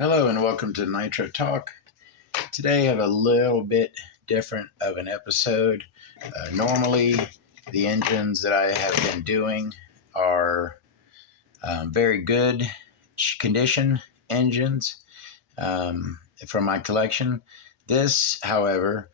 Hello and welcome to Nitro Talk. Today I have a little bit different of an episode. Normally the engines that I have been doing are very good condition engines from my collection. This, however,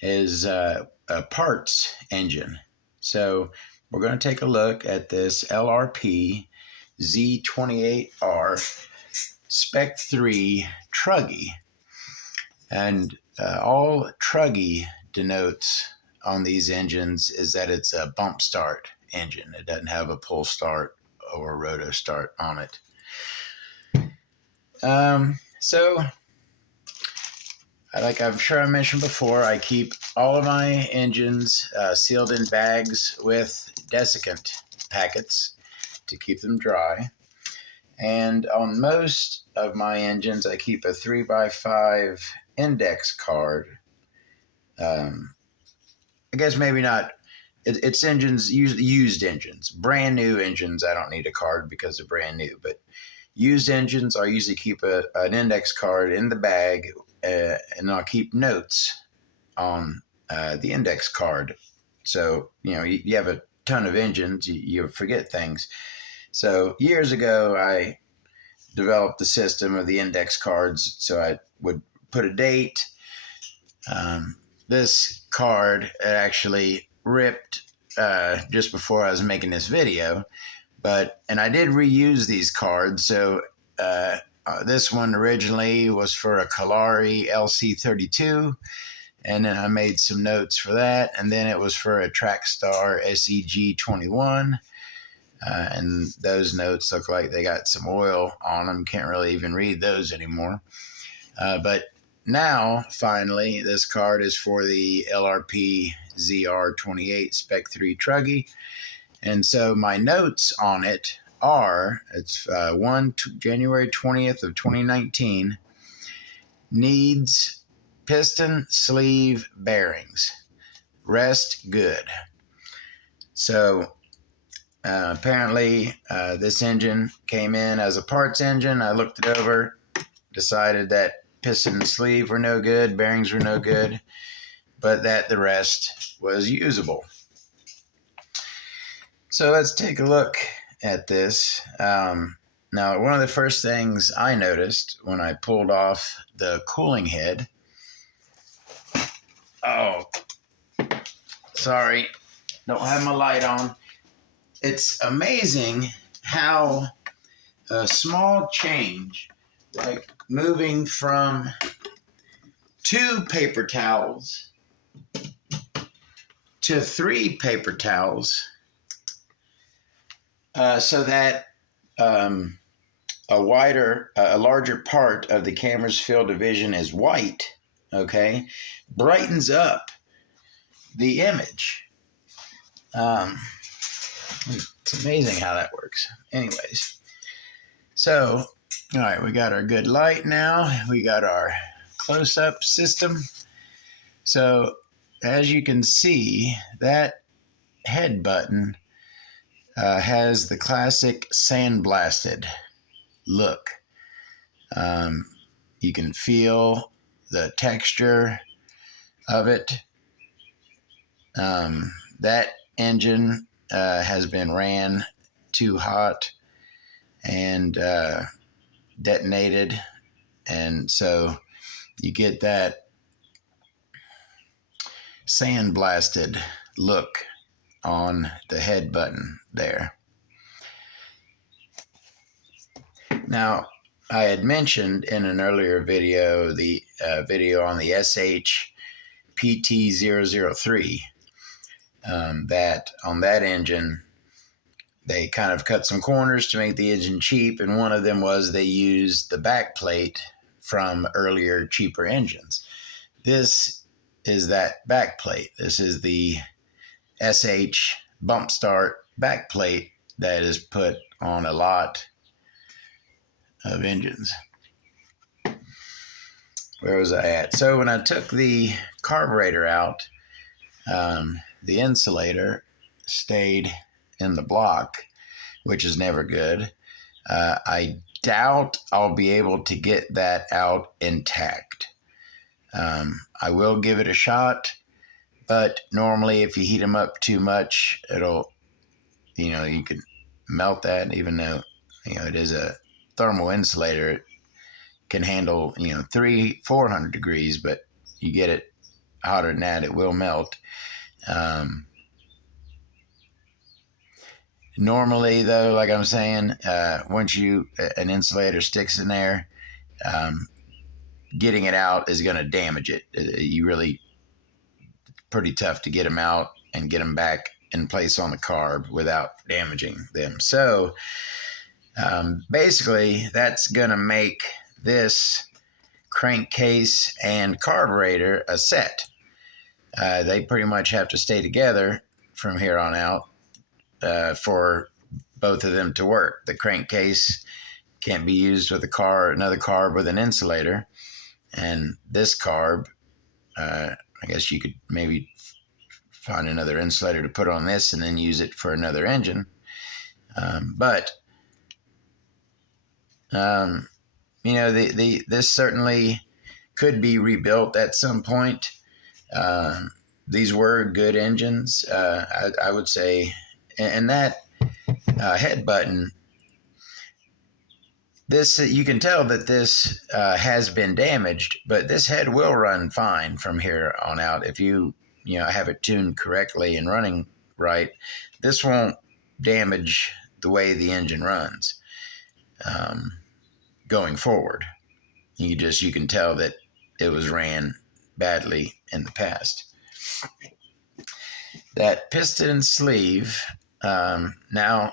is a parts engine. So we're going to take a look at this LRP Z28R spec 3 truggy, and all truggy denotes on these engines is that it's a bump start engine. It doesn't have a pull start or roto start on it. So like I'm sure I mentioned before, I keep all of my engines sealed in bags with desiccant packets to keep them dry. And on most of my engines, I keep a 3x5 index card. I guess maybe not. It's engines, used engines. Brand new engines, I don't need a card because they're brand new. But used engines, I usually keep an index card in the bag, and I'll keep notes on the index card. So, you have a ton of engines, you forget things. So years ago, I developed the system of the index cards. So I would put a date. This card actually ripped just before I was making this video, and I did reuse these cards. So this one originally was for a Collari LC32, and then I made some notes for that, and then it was for a Trackstar SEG21. And those notes look like they got some oil on them. Can't really even read those anymore. But now, finally, this card is for the LRP ZR28 Spec 3 Truggy. And so my notes on it are, it's January 20th of 2019, needs piston sleeve bearings. Rest good. So apparently, this engine came in as a parts engine. I looked it over, decided that piston and sleeve were no good, bearings were no good, but that the rest was usable. So let's take a look at this. Now, one of the first things I noticed when I pulled off the cooling head, sorry, don't have my light on. It's amazing how a small change, like moving from 2 paper towels to 3 paper towels, so that a larger part of the camera's field of vision is white, okay, brightens up the image. It's amazing how that works. Anyways, so, all right, we got our good light now. We got our close-up system. So, as you can see, that head button has the classic sandblasted look. You can feel the texture of it. That engine has been ran too hot and detonated, and so you get that sandblasted look on the head button there. Now, I had mentioned in an earlier video the video on the SH PT003 that on that engine they kind of cut some corners to make the engine cheap, and one of them was they used the back plate from earlier cheaper engines. This is that back plate. This is the SH bump start back plate that is put on a lot of engines. Where was I at? So when I took the carburetor out, the insulator stayed in the block, which is never good. I doubt I'll be able to get that out intact. I will give it a shot, but normally if you heat them up too much, it'll, you can melt that, even though, it is a thermal insulator. It can handle, 400 degrees, but you get it hotter than that, it will melt. Normally, though, like I'm saying, once an insulator sticks in there, getting it out is going to damage it. Pretty tough to get them out and get them back in place on the carb without damaging them. So basically, that's going to make this crankcase and carburetor a set. They pretty much have to stay together from here on out for both of them to work. The crankcase can't be used with another carb with an insulator, and this carb, I guess you could maybe find another insulator to put on this and then use it for another engine. This certainly could be rebuilt at some point. These were good engines, I would say. And that head button, you can tell that this has been damaged, but this head will run fine from here on out. If you have it tuned correctly and running right, this won't damage the way the engine runs going forward. You can tell that it was ran badly in the past. That piston sleeve, now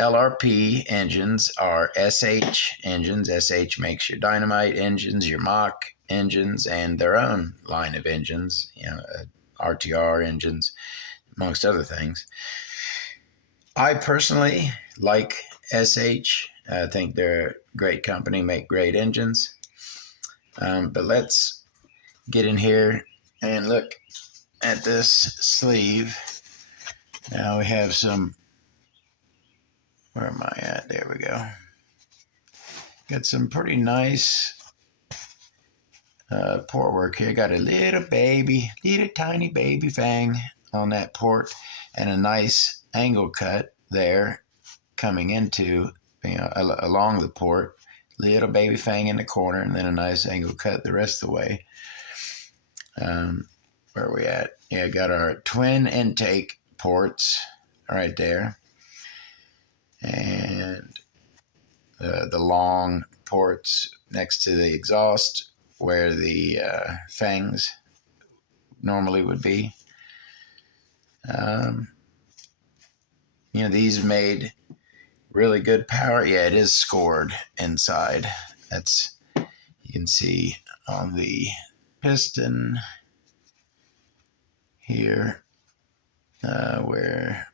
LRP engines are SH engines. SH makes your dynamite engines, your Mach engines, and their own line of engines, RTR engines, amongst other things. I personally like SH. I think they're a great company, make great engines. But let's get in here and look at this sleeve. Now we have some, where am I at? There we go. Got some pretty nice port work here. Got a little tiny baby fang on that port, and a nice angle cut there coming into, along the port. Little baby fang in the corner, and then a nice angle cut the rest of the way. Where are we at? Yeah, got our twin intake ports right there. And the long ports next to the exhaust where the fangs normally would be. These made really good power. Yeah, it is scored inside. You can see on the piston here where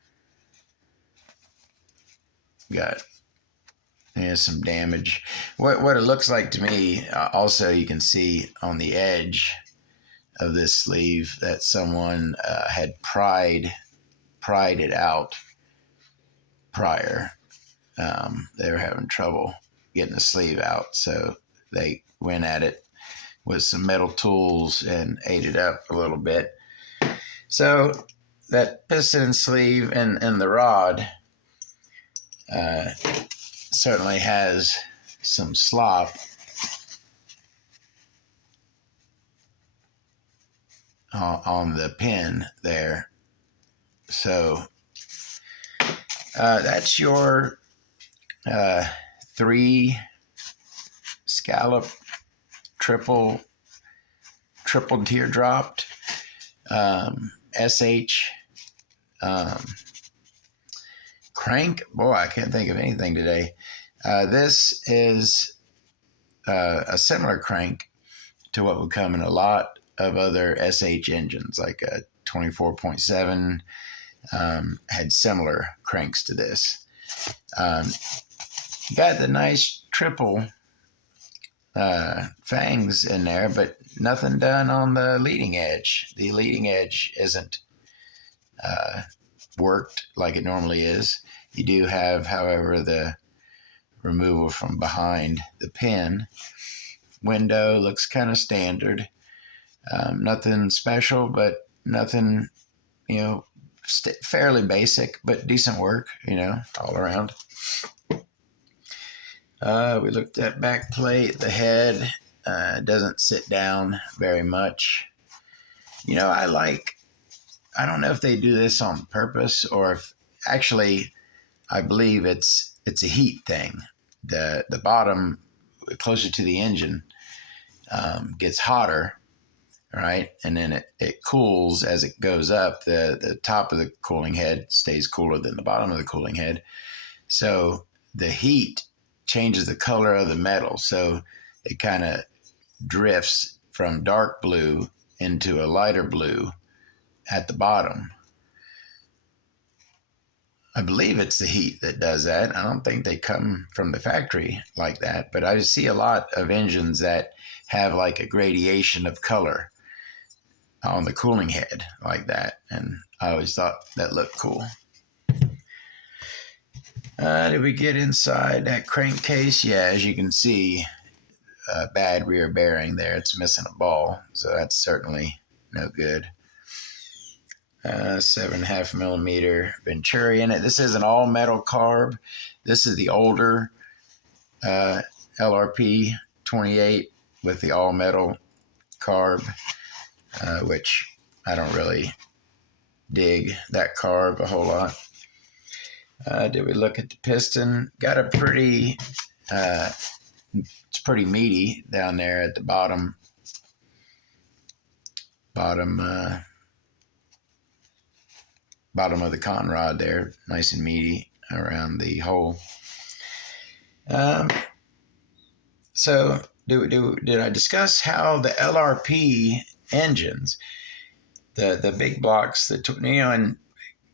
got some damage. What it looks like to me, also you can see on the edge of this sleeve that someone had pried it out prior. They were having trouble getting the sleeve out, so they went at it with some metal tools and ate it up a little bit. So that piston sleeve and the rod certainly has some slop on the pin there. So that's your 3 scallop triple teardropped SH crank. Boy, I can't think of anything today. This is a similar crank to what would come in a lot of other SH engines, like a 24.7 had similar cranks to this. Got the nice triple fangs in there, but nothing done on the leading edge. The leading edge isn't worked like it normally is. You do have, however, the removal from behind the pin. Window looks kind of standard. Nothing special, but nothing, fairly basic, but decent work, all around. We looked at back plate. The head doesn't sit down very much. I don't know if they do this on purpose or if actually I believe it's a heat thing. The bottom closer to the engine gets hotter, right? And then it cools as it goes up. The top of the cooling head stays cooler than the bottom of the cooling head. So the heat changes the color of the metal. So it kind of drifts from dark blue into a lighter blue at the bottom. I believe it's the heat that does that. I don't think they come from the factory like that, but I see a lot of engines that have like a gradation of color on the cooling head like that. And I always thought that looked cool. Did we get inside that crankcase? Yeah, as you can see, a bad rear bearing there. It's missing a ball, so that's certainly no good. 7.5 millimeter Venturi in it. This is an all metal carb. This is the older LRP 28 with the all metal carb, which I don't really dig that carb a whole lot. Did we look at the piston? Got a pretty, it's pretty meaty down there at the bottom of the con rod there, nice and meaty around the hole. So did I discuss how the LRP engines, the big blocks, and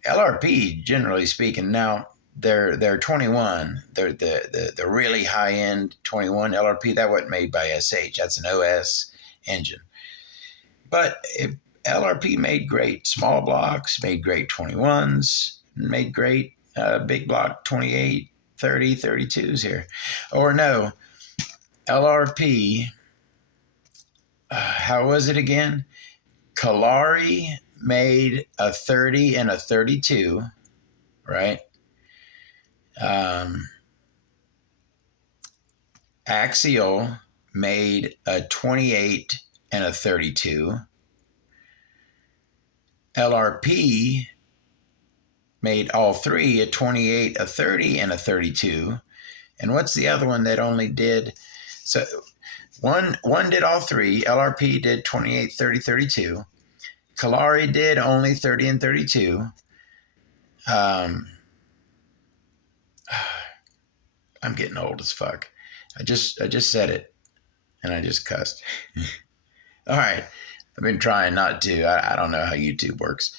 LRP, generally speaking, now they're 21. They're the really high end 21 LRP. That wasn't made by SH. That's an OS engine. But LRP made great small blocks, made great 21s, made great big block 28, 30, 32s here. Or no, LRP, how was it again? Collari made a 30 and a 32, right? Axial made a 28 and a 32. LRP made all three, a 28, a 30, and a 32. And what's the other one that only did? So one did all three. LRP did 28, 30, 32. Collari did only 30 and 32. I'm getting old as fuck. I just said it, and I just cussed. All right. I've been trying not to. I don't know how YouTube works.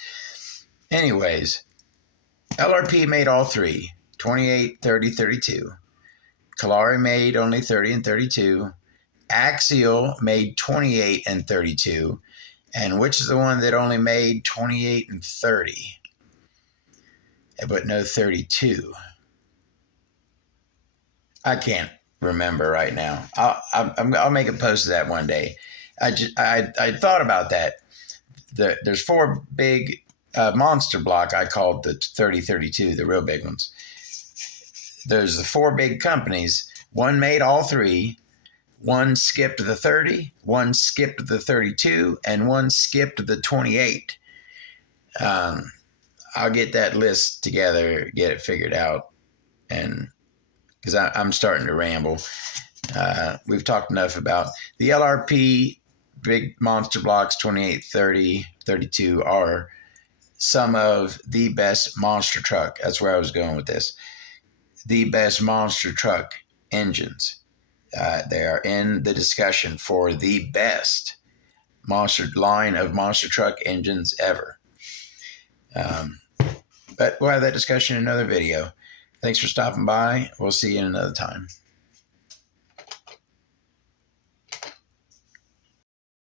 Anyways, LRP made all three, 28, 30, 32. Collari made only 30 and 32. Axial made 28 and 32. And which is the one that only made 28 and 30, but no 32? I can't remember right now. I'll make a post of that one day. I thought about that. There's four big monster block. I called the 3032, the real big ones. There's the four big companies. One made all three. One skipped the 30, one skipped the 32, and one skipped the 28. I'll get that list together, get it figured out, and because I'm starting to ramble. We've talked enough about the LRP big monster blocks 28, 30, 32 are some of the best monster truck. That's where I was going with this. The best monster truck engines. They are in the discussion for the best monster line of monster truck engines ever. But we'll have that discussion in another video. Thanks for stopping by. We'll see you in another time.